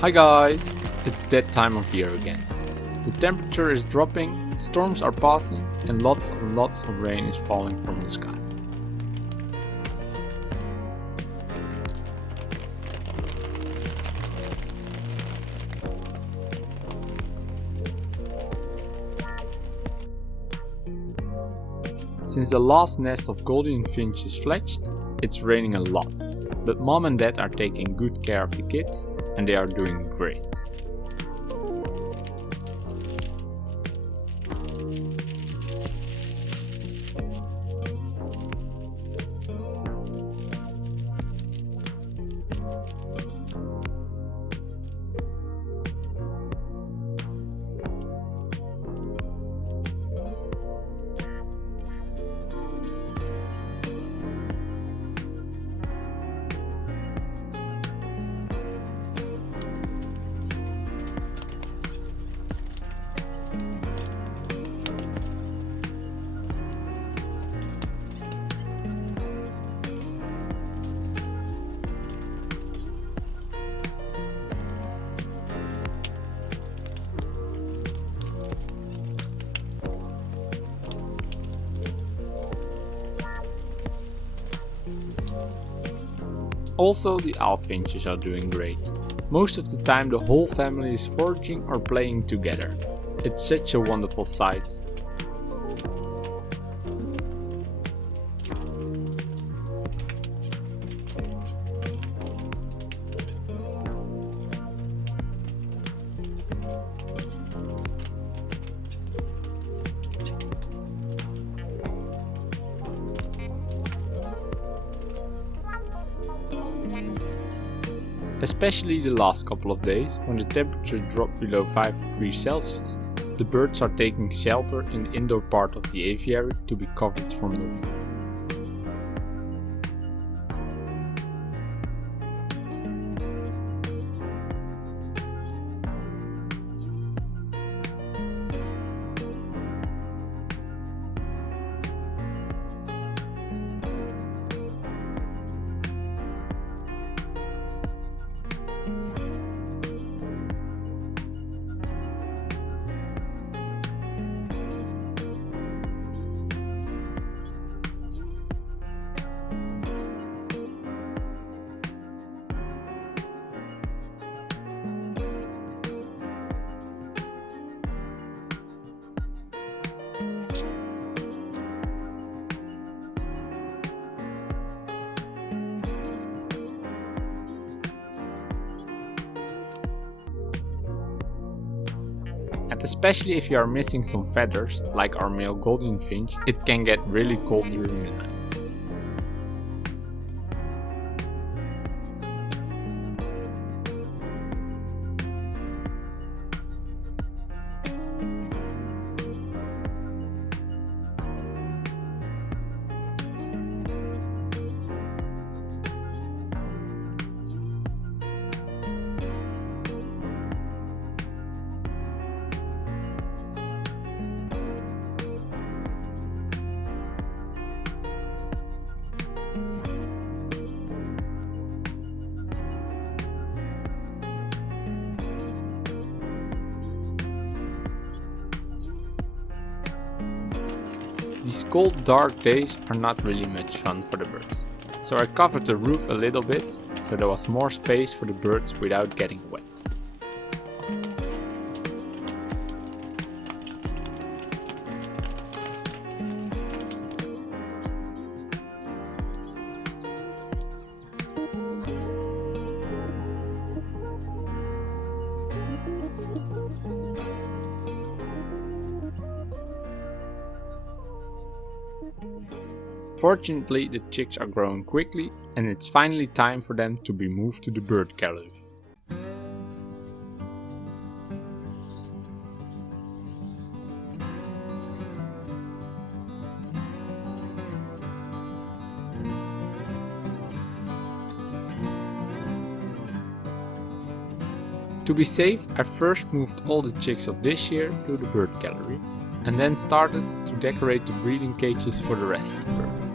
Hi guys! It's that time of year again. The temperature is dropping, storms are passing and lots of rain is falling from the sky. Since the last nest of Gouldian Finches fledged, it's raining a lot, but mom and dad are taking good care of the kids and they are doing great. Also, the owl finches are doing great. Most of the time the whole family is foraging or playing together. It's such a wonderful sight. Especially the last couple of days, when the temperatures drop below 5 degrees Celsius, the birds are taking shelter in the indoor part of the aviary to be covered from the wind. And especially if you are missing some feathers, like our male Gouldian finch, it can get really cold during the night. These cold, dark days are not really much fun for the birds. So I covered the roof a little bit, so there was more space for the birds without getting wet. Fortunately, the chicks are growing quickly and it's finally time for them to be moved to the bird gallery. To be safe, I first moved all the chicks of this year to the bird gallery and then started to decorate the breeding cages for the rest of the birds.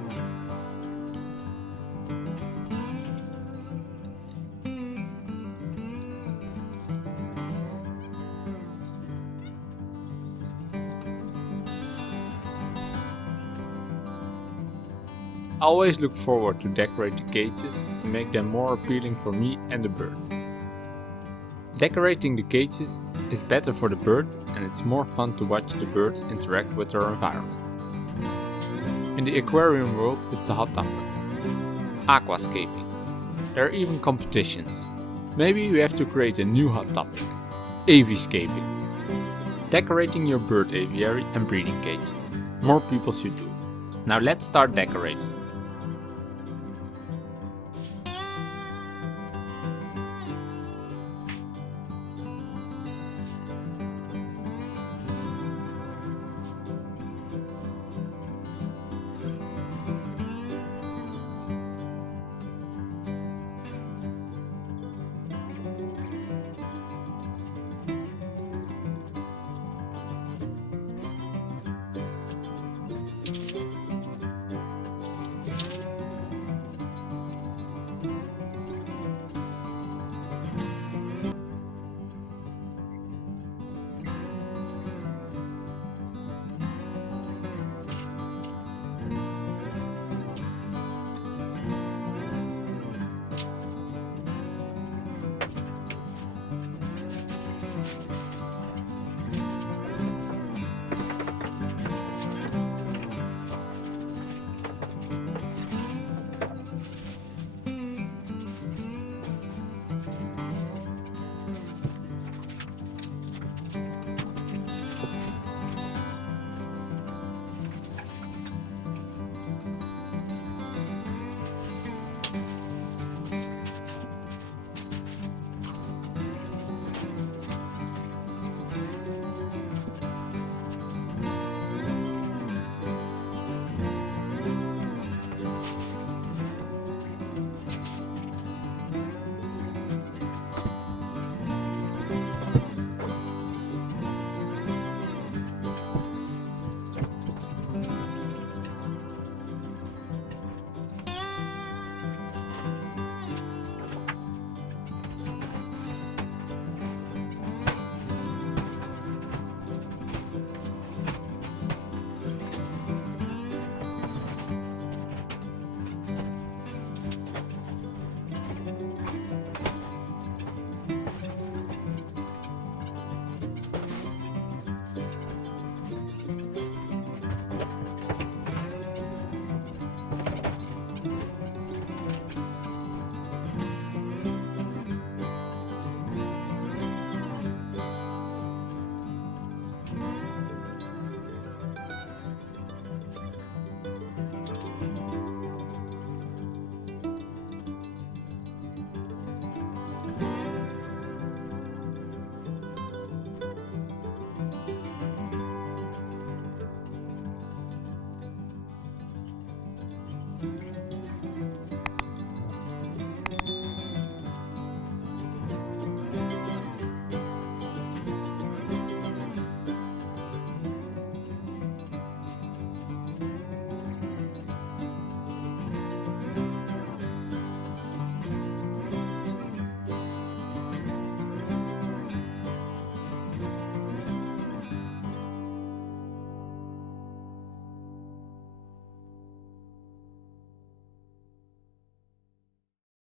always look forward to decorate the cages and make them more appealing for me and the birds. Decorating the cages is better for the bird and it's more fun to watch the birds interact with their environment. In the aquarium world it's a hot topic. Aquascaping. There are even competitions. Maybe we have to create a new hot topic. Aviscaping. Decorating your bird aviary and breeding cages. More people should do it. Now let's start decorating.